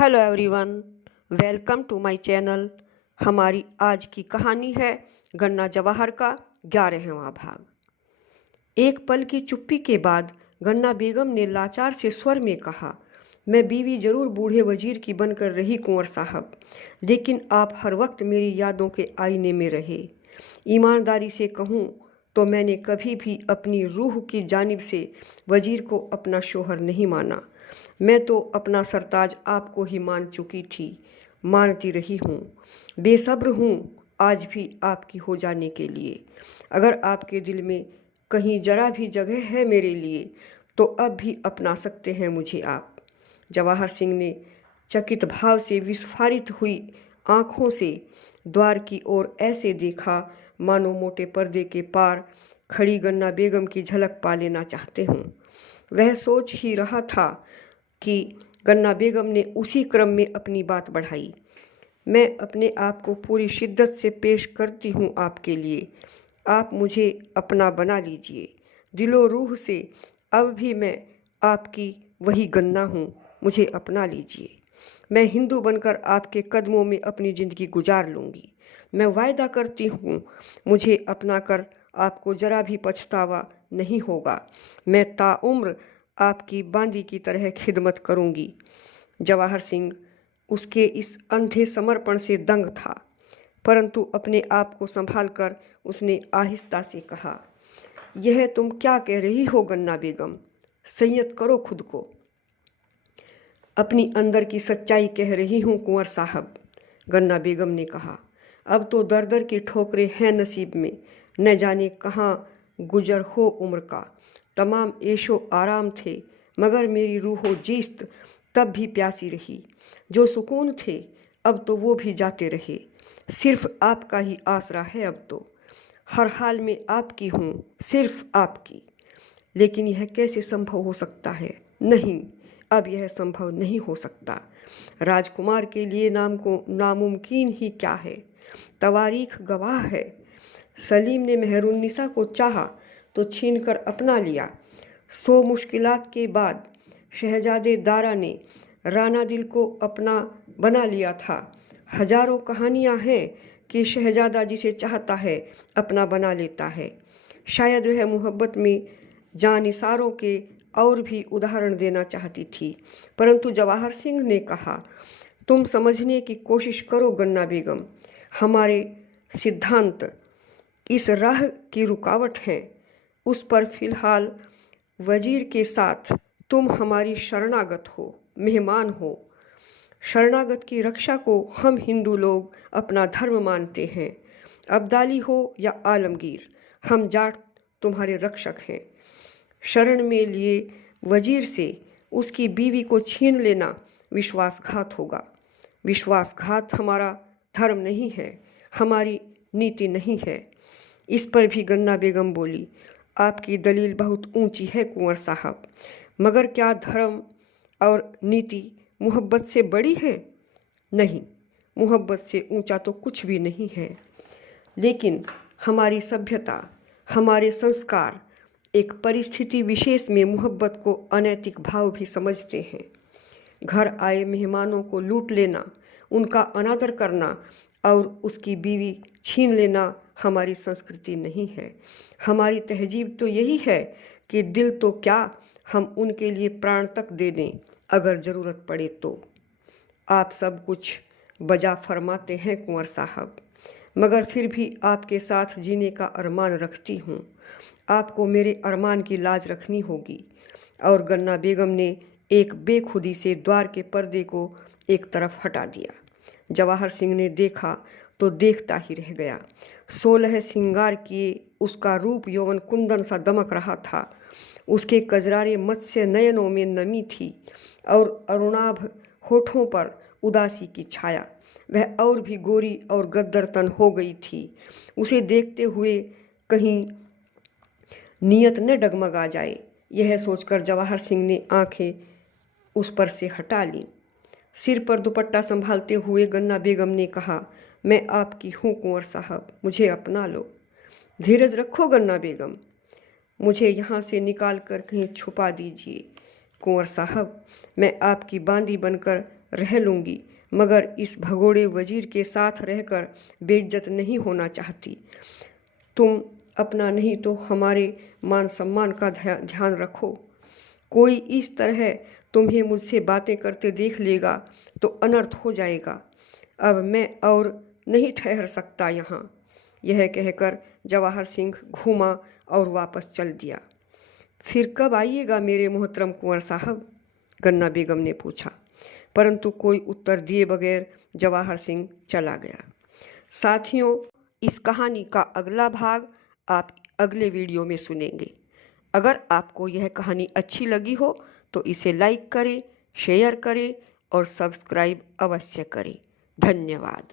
Hello everyone, welcome to my channel. हमारी आज की कहानी है गन्ना जवाहर का 11वां भाग। एक पल की चुप्पी के बाद गन्ना बेगम ने लाचार से स्वर में कहा, मैं बीवी जरूर बूढ़े वजीर की बनकर रही कुंवर साहब, लेकिन आप हर वक्त मेरी यादों के आईने में रहे। ईमानदारी से कहूँ तो मैंने कभी भी अपनी रूह की जानिब से वजीर को अपना शोहर नहीं माना। मैं तो अपना सरताज आपको ही मान चुकी थी, मानती रही हूँ। बेसब्र हूँ आज भी आपकी हो जाने के लिए। अगर आपके दिल में कहीं जरा भी जगह है मेरे लिए तो अब भी अपना सकते हैं मुझे आप। जवाहर सिंह ने चकित भाव से विस्फारित हुई आंखों से द्वार की ओर ऐसे देखा मानो मोटे पर्दे के पार खड़ी गन्ना बेगम की झलक पा लेना चाहते हों। वह सोच ही रहा था कि गन्ना बेगम ने उसी क्रम में अपनी बात बढ़ाई। मैं अपने आप को पूरी शिद्दत से पेश करती हूँ आपके लिए। आप मुझे अपना बना लीजिए दिलो रूह से। अब भी मैं आपकी वही गन्ना हूँ, मुझे अपना लीजिए। मैं हिंदू बनकर आपके कदमों में अपनी ज़िंदगी गुजार लूँगी। मैं वायदा करती हूँ मुझे अपना कर आपको जरा भी पछतावा नहीं होगा। मैं ताउम्र आपकी बांदी की तरह खिदमत करूँगी। जवाहर सिंह उसके इस अंधे समर्पण से दंग था, परंतु अपने आप को संभाल कर उसने आहिस्ता से कहा, यह तुम क्या कह रही हो गन्ना बेगम? संयत करो खुद को। अपनी अंदर की सच्चाई कह रही हूँ कुंवर साहब, गन्ना बेगम ने कहा। अब तो दर दर की ठोकरें हैं नसीब में, न जाने कहाँ गुजर हो उम्र का। तमाम ऐशो आराम थे मगर मेरी रूहो जीस्त तब भी प्यासी रही। जो सुकून थे अब तो वो भी जाते रहे। सिर्फ आपका ही आसरा है अब तो। हर हाल में आपकी हूँ, सिर्फ आपकी। लेकिन यह कैसे संभव हो सकता है? नहीं, अब यह संभव नहीं हो सकता। राजकुमार के लिए नाम को नामुमकिन ही क्या है। तवारीख गवाह है। सलीम ने मेहरुन्निसा को चाहा तो छीनकर अपना लिया। 100 मुश्किलात के बाद शहजादे दारा ने राना दिल को अपना बना लिया था। हजारों कहानियां हैं कि शहजादा जिसे चाहता है अपना बना लेता है। शायद वह मोहब्बत में जानिसारों के और भी उदाहरण देना चाहती थी, परंतु जवाहर सिंह ने कहा, तुम समझने की कोशिश करो गन्ना बेगम, हमारे सिद्धांत इस राह की रुकावट हैं। उस पर फिलहाल वजीर के साथ तुम हमारी शरणागत हो, मेहमान हो। शरणागत की रक्षा को हम हिंदू लोग अपना धर्म मानते हैं। अब्दाली हो या आलमगीर, हम जाट तुम्हारे रक्षक हैं। शरण में लिए वजीर से उसकी बीवी को छीन लेना विश्वासघात होगा। विश्वासघात हमारा धर्म नहीं है, हमारी नीति नहीं है। इस पर भी गन्ना बेगम बोली, आपकी दलील बहुत ऊंची है कुंवर साहब, मगर क्या धर्म और नीति मोहब्बत से बड़ी है? नहीं, मोहब्बत से ऊंचा तो कुछ भी नहीं है। लेकिन हमारी सभ्यता, हमारे संस्कार एक परिस्थिति विशेष में मोहब्बत को अनैतिक भाव भी समझते हैं। घर आए मेहमानों को लूट लेना, उनका अनादर करना और उसकी बीवी छीन लेना हमारी संस्कृति नहीं है। हमारी तहजीब तो यही है कि दिल तो क्या, हम उनके लिए प्राण तक दे दें अगर ज़रूरत पड़े तो। आप सब कुछ बजा फरमाते हैं कुंवर साहब, मगर फिर भी आपके साथ जीने का अरमान रखती हूँ। आपको मेरे अरमान की लाज रखनी होगी। और गन्ना बेगम ने एक बेखुदी से द्वार के पर्दे को एक तरफ हटा दिया। जवाहर सिंह ने देखा तो देखता ही रह गया। 16 श्रृंगार किए उसका रूप यौवन कुंदन सा दमक रहा था। उसके कजरारे मत्स्य नयनों में नमी थी और अरुणाभ होठों पर उदासी की छाया। वह और भी गोरी और गद्दरतन हो गई थी। उसे देखते हुए कहीं नियत न डगमगा जाए, यह सोचकर जवाहर सिंह ने आंखें उस पर से हटा लीं। सिर पर दुपट्टा संभालते हुए गन्ना बेगम ने कहा, मैं आपकी हूँ कुंवर साहब, मुझे अपना लो। धीरज रखो गन्ना बेगम, मुझे यहाँ से निकाल कर कहीं छुपा दीजिए। कुंवर साहब, मैं आपकी बांदी बनकर रह लूँगी, मगर इस भगोड़े वजीर के साथ रहकर बेइज्जत नहीं होना चाहती। तुम अपना नहीं तो हमारे मान सम्मान का ध्यान रखो। कोई इस तरह तुम्हें मुझसे बातें करते देख लेगा तो अनर्थ हो जाएगा। अब मैं और नहीं ठहर सकता यहाँ। यह कहकर जवाहर सिंह घूमा और वापस चल दिया। फिर कब आइएगा मेरे मोहतरम कुंवर साहब? गन्ना बेगम ने पूछा, परंतु कोई उत्तर दिए बगैर जवाहर सिंह चला गया। साथियों, इस कहानी का अगला भाग आप अगले वीडियो में सुनेंगे। अगर आपको यह कहानी अच्छी लगी हो तो इसे लाइक करें, शेयर करें और सब्सक्राइब अवश्य करें। धन्यवाद।